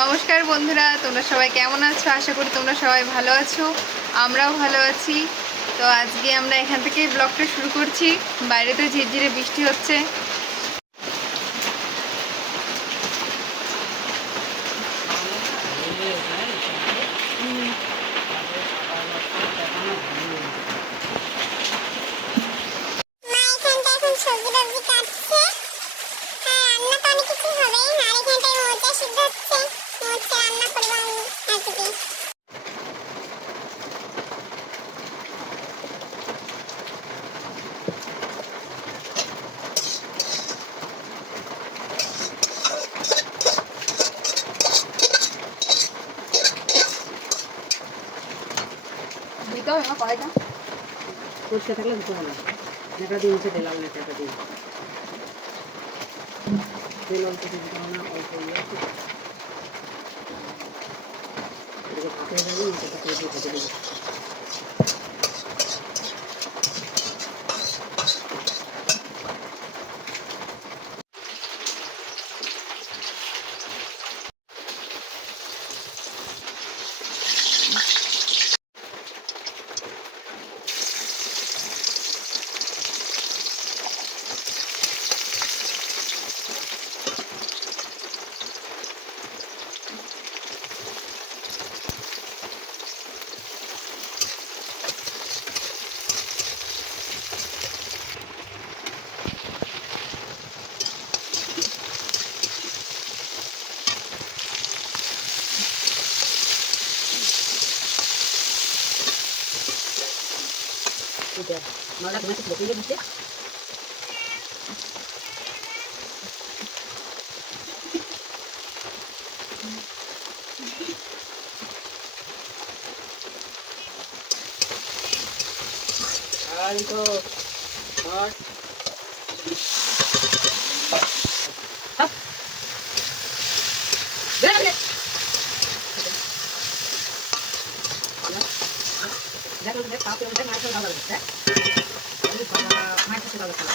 নমস্কার বন্ধুরা, তোমরা সবাই কেমন আছো? আশা করি তোমরা সবাই ভালো আছো, আমরাও ভালো আছি। তো আজকে আমরা এখান থেকেই ব্লগটা শুরু করছি। বাইরে তো ঝিরঝিরে বৃষ্টি হচ্ছে। সরষে থাকলে দিতে হবে না। নেটা দিয়ে নিচে লাল নেটাটা দিয়ে তেল অল্প দিতে হবে না, অল্প ইয়ে আছে এটাকে ভাতে যাবে নিচেটা করে দিয়ে ভেজে দেবে। মালটা ধরে থেকে তুলে দিতে আর তো আর দেখো দেখো কাপে ওটা মাছ দাও দাও মাছ দাও মাছ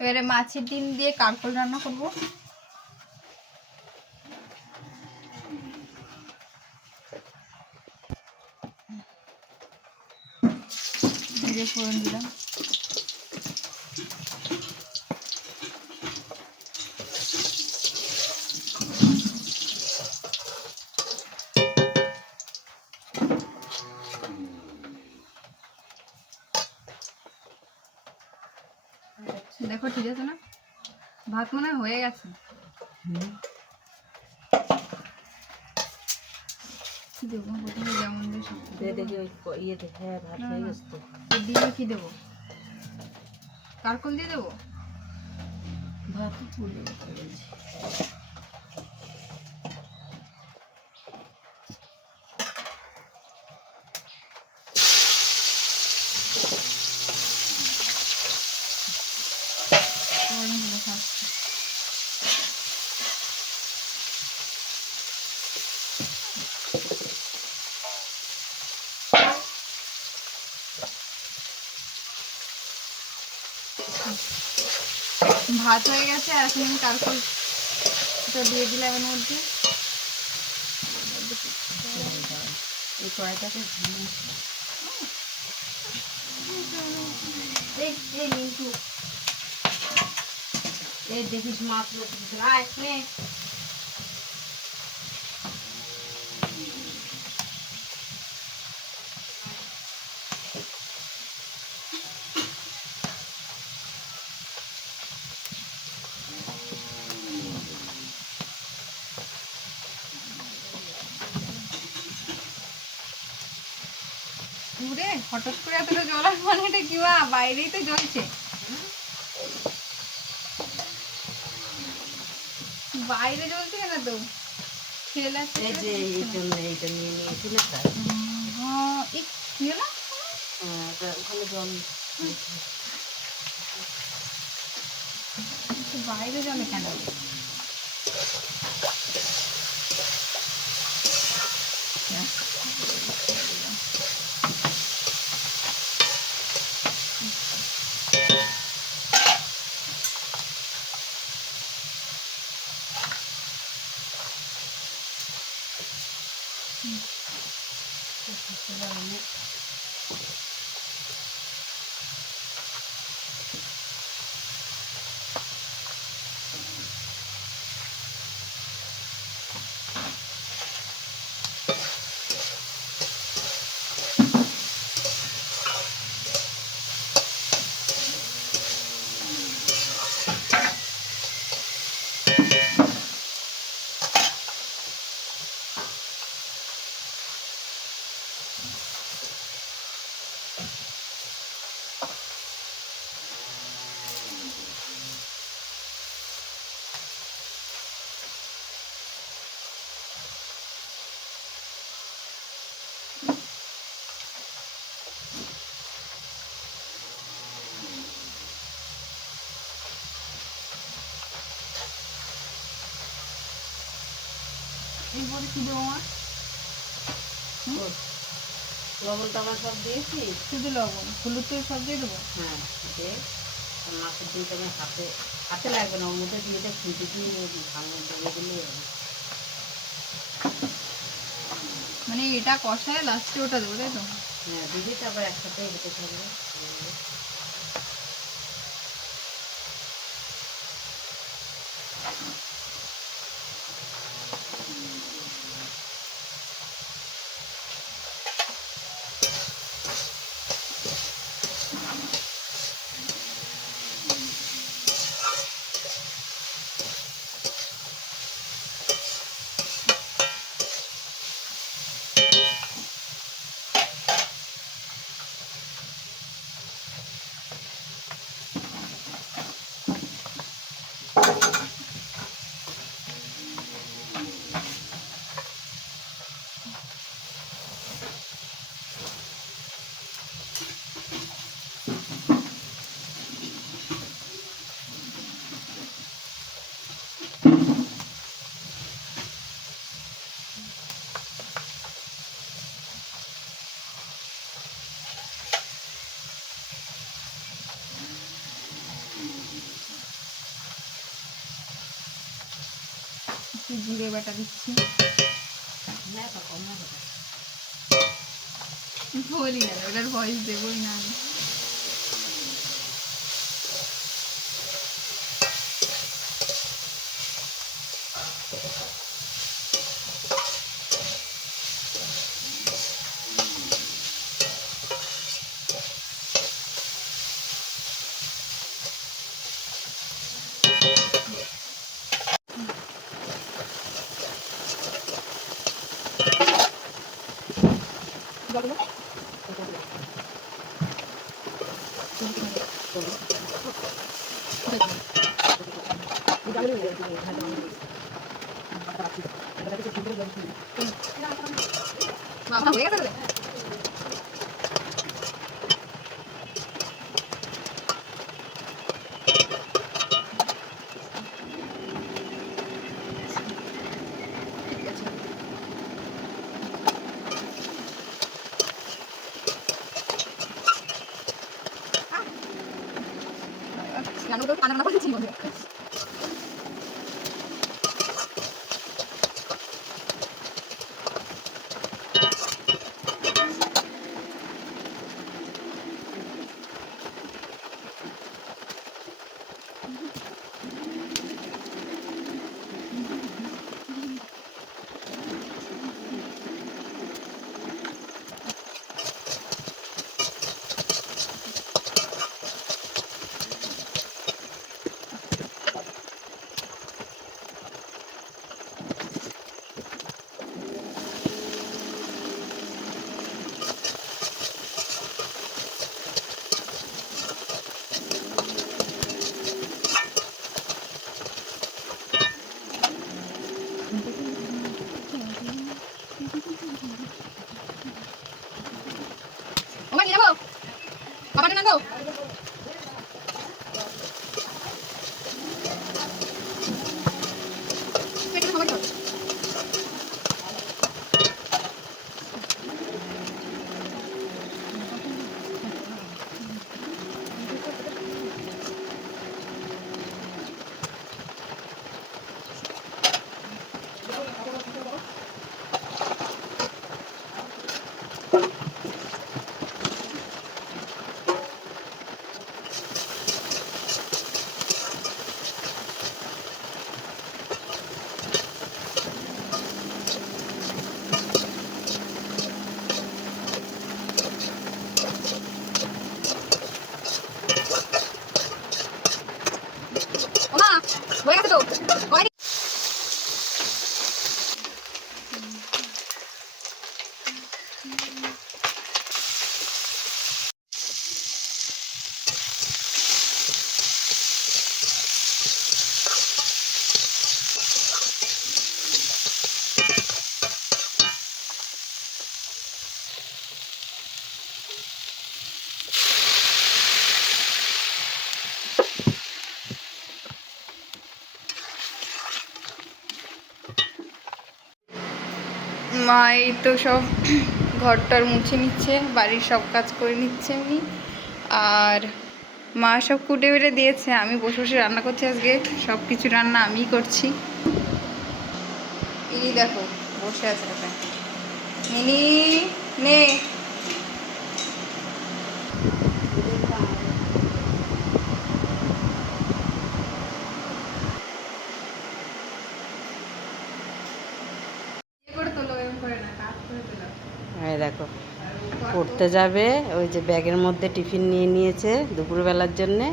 এবারে মাছের ডিম দিয়ে কারকল রান্না করব। জিরে ফোড়ন দিলাম, দেখো ঠিক আছে না? ভাত মনে হয়ে গেছে। দেবো প্রথমে যেমন দেখি ওই ইয়েতে হ্যাঁ ভাত হয়ে গেছে তো দিয়ে কি দেবো? কারকল দিয়ে দেবো? ভাত পুড়ে গেছে। ভাত হয়ে গেছে, আর এখন আমি কারকলটা দিয়ে দিলাম এর মধ্যে। এই কড়াইটাকে এই মিন্টু এই দেখিস মাছ আয় নে দূরে হঠাৎ করে এতটা জ্বলার মানে এটা কি বা বাইরেই তো জ্বলছে, বাইরে জ্বলছে কেন তো খেলা এই যে এই জন্য এইটা নিয়ে নিয়েছি না স্যার এই কি হলো ওখানে জল বাইরে জ্বলে কেন? এরপরে কি দেবো মা? লবণ তো আমার সব দিয়েছি শুধু লবণ, হলুদ তো সব দিয়ে দেবো। হ্যাঁ দিয়ে মাছের দিকে আমি হাতে হাতে লাগবে না ওর মধ্যে দিয়ে দিয়ে খুঁজে দিয়ে ভাঙা দিয়ে দিলেই হবে মানে এটা কষায় লাস্টে ওটা দেবো তাই তো? হ্যাঁ দিদি তারপর একসাথে হতে থাকবে একটু জিরে বাটা দিচ্ছি। হ্যাঁ কম না হবে বলি না, ওটার ভয়েস দেবই না আমি। মামা হয়ে গেছে? রান্না করে কান্না করেছি মনে হয়। বাবা না দাও এটা খাবার দাও ওমা হয়ে গেছে তো কয় মা এই তো সব ঘরটার মুছে নিচ্ছে, বাড়ির সব কাজ করে নিচ্ছে উনি। আর মা সব কুটে বেটে দিয়েছে, আমি বসে বসে রান্না করছি। আজকে সব কিছু রান্না আমিই করছি। ইনি দেখো বসে আছে ওখানে। মিনি নে করে তোলো, এরকম করে না, কাজ করে তোলো। এই দেখো পড়তে যাবে, ওই যে ব্যাগের মধ্যে টিফিন নিয়ে নিয়েছে দুপুরবেলার জন্যে।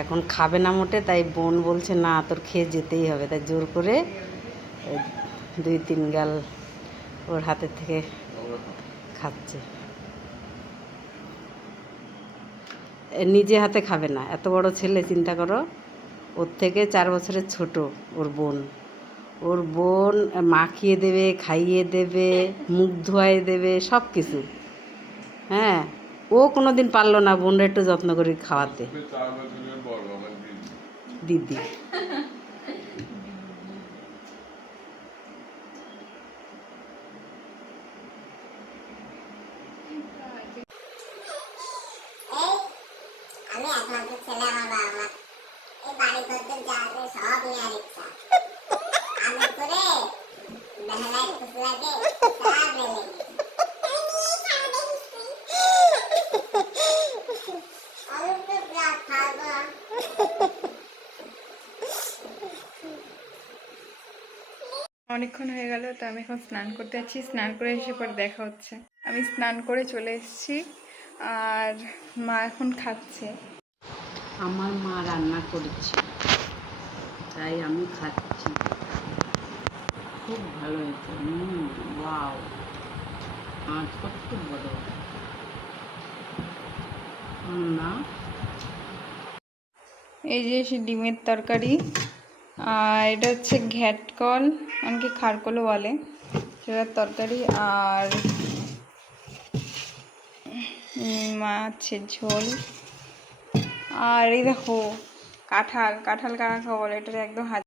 এখন খাবে না মোটে, তাই বোন বলছে না তোর খেয়ে যেতেই হবে, তাই জোর করে এই 2-3 গাল ওর হাতের থেকে খাচ্ছে। নিজে হাতে খাবে না, এত বড় ছেলে চিন্তা করো, ওর থেকে 4 বছরের ছোট ওর বোন মাখিয়ে দেবে, খাইয়ে দেবে, মুখ ধোয়াই দেবে, সব কিছু। হ্যাঁ, ও কোনো দিন পারলো না বোনরা একটু যত্ন করে খাওয়াতে। দিদি আমি একমাত্র ছেলে, আমার বাবা মা এই বাড়ি করতে যাবে সব নেওয়ার ইচ্ছা। আমি করে বেহালায় খুশলাকে সব মেলে অনেকক্ষণ হয়ে গেল, তো আমি এখন স্নান করতে যাচ্ছি। স্নান করে এসে পর দেখা হচ্ছে। আমি স্নান করে চলে এসেছি, আর মা এখন খাচ্ছে। আমার মা রান্না করেছে, তাই আমি খাচ্ছি। খুব ভালো হয়েছে। ওয়াও, মাছ কত বড় না। এই যে সে ডিমের তরকারি, আর এটা হচ্ছে ঘ্যাটকল, অনেকে খারকলও বলে, সেটার তরকারি। আর মাছের ঝোল। আর এই দেখো কাঁঠাল কাঁঠাল কাঁঠাল বলে, এটা একদম